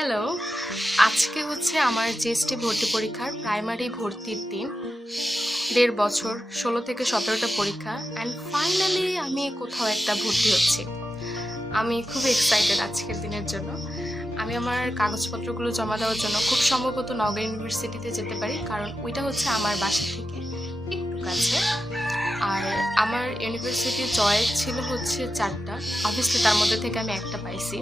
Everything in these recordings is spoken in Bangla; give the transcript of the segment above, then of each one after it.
হ্যালো, আজকে হচ্ছে আমার জিএসটি ভর্তি পরীক্ষার প্রাইমারি ভর্তির দিন। ১.৫ বছর ১৬ থেকে ১৭টা পরীক্ষা অ্যান্ড ফাইনালি আমি কোথাও একটা ভর্তি হচ্ছি। আমি খুব এক্সাইটেড আজকের দিনের জন্য। আমি আমার কাগজপত্রগুলো জমা দেওয়ার জন্য খুব সম্ভবত নওগাঁ ইউনিভার্সিটিতে যেতে পারি, কারণ ওইটা হচ্ছে আমার বাসা থেকে একটু কাছে। আর আমার ইউনিভার্সিটির চয়েস ছিল হচ্ছে ৪টা, অবভিয়াসলি তার মধ্যে থেকে আমি একটা পাইছি।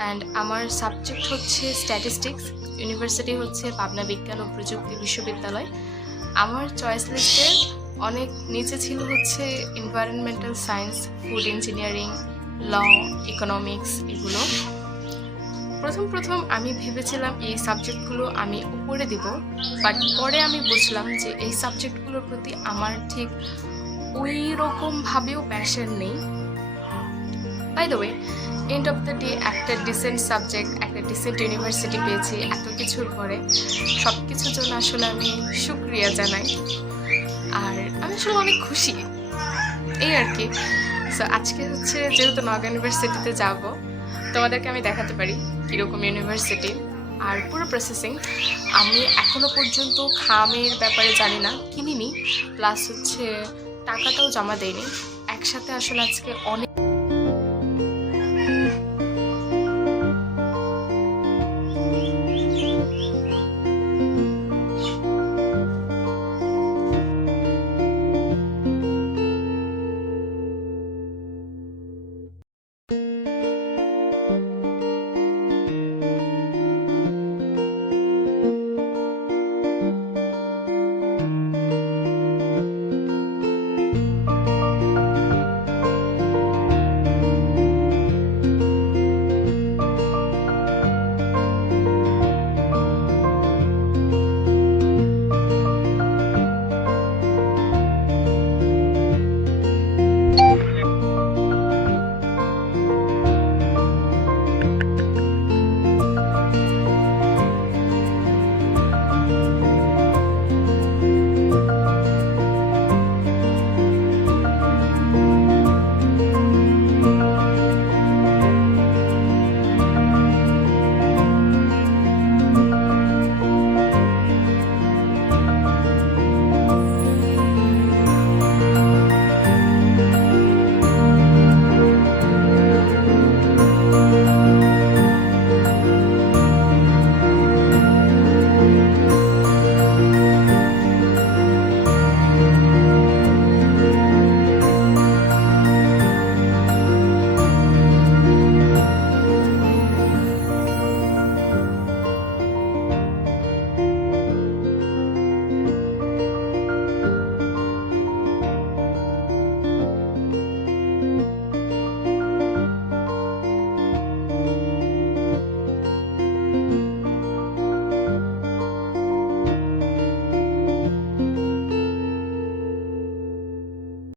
অ্যান্ড আমার সাবজেক্ট হচ্ছে স্ট্যাটিস্টিক্স। ইউনিভার্সিটি হচ্ছে পাবনা বিজ্ঞান ও প্রযুক্তি বিশ্ববিদ্যালয়। আমার চয়েস লিস্টে অনেক নিচে ছিল হচ্ছে এনভায়রনমেন্টাল সায়েন্স, ফুড ইঞ্জিনিয়ারিং, ল, ইকোনমিক্স এগুলো। প্রথম আমি ভেবেছিলাম এই সাবজেক্টগুলো আমি উপরে দিব, বাট পরে আমি বুঝলাম যে এই সাবজেক্টগুলোর প্রতি আমার ঠিক ওই রকমভাবেও প্যাশন নেই। By the way, end of the day একটা ডিসেন্ট সাবজেক্ট, একটা ডিসেন্ট ইউনিভার্সিটি পেয়েছি এত কিছুর পরে। সব কিছুর জন্য আসলে আমি শুক্রিয়া জানাই, আর আমি আসলে অনেক খুশি, এই আর কি। সো আজকে হচ্ছে যেহেতু নওগাঁ ইউনিভার্সিটিতে যাব, তোমাদেরকে আমি দেখাতে পারি কীরকম ইউনিভার্সিটি আর পুরো প্রসেসিং। আমি এখনও পর্যন্ত খামের ব্যাপারে জানি না, কিনিনি, প্লাস হচ্ছে টাকাটাও জমা দেয়নি। একসাথে আসলে আজকে অনেক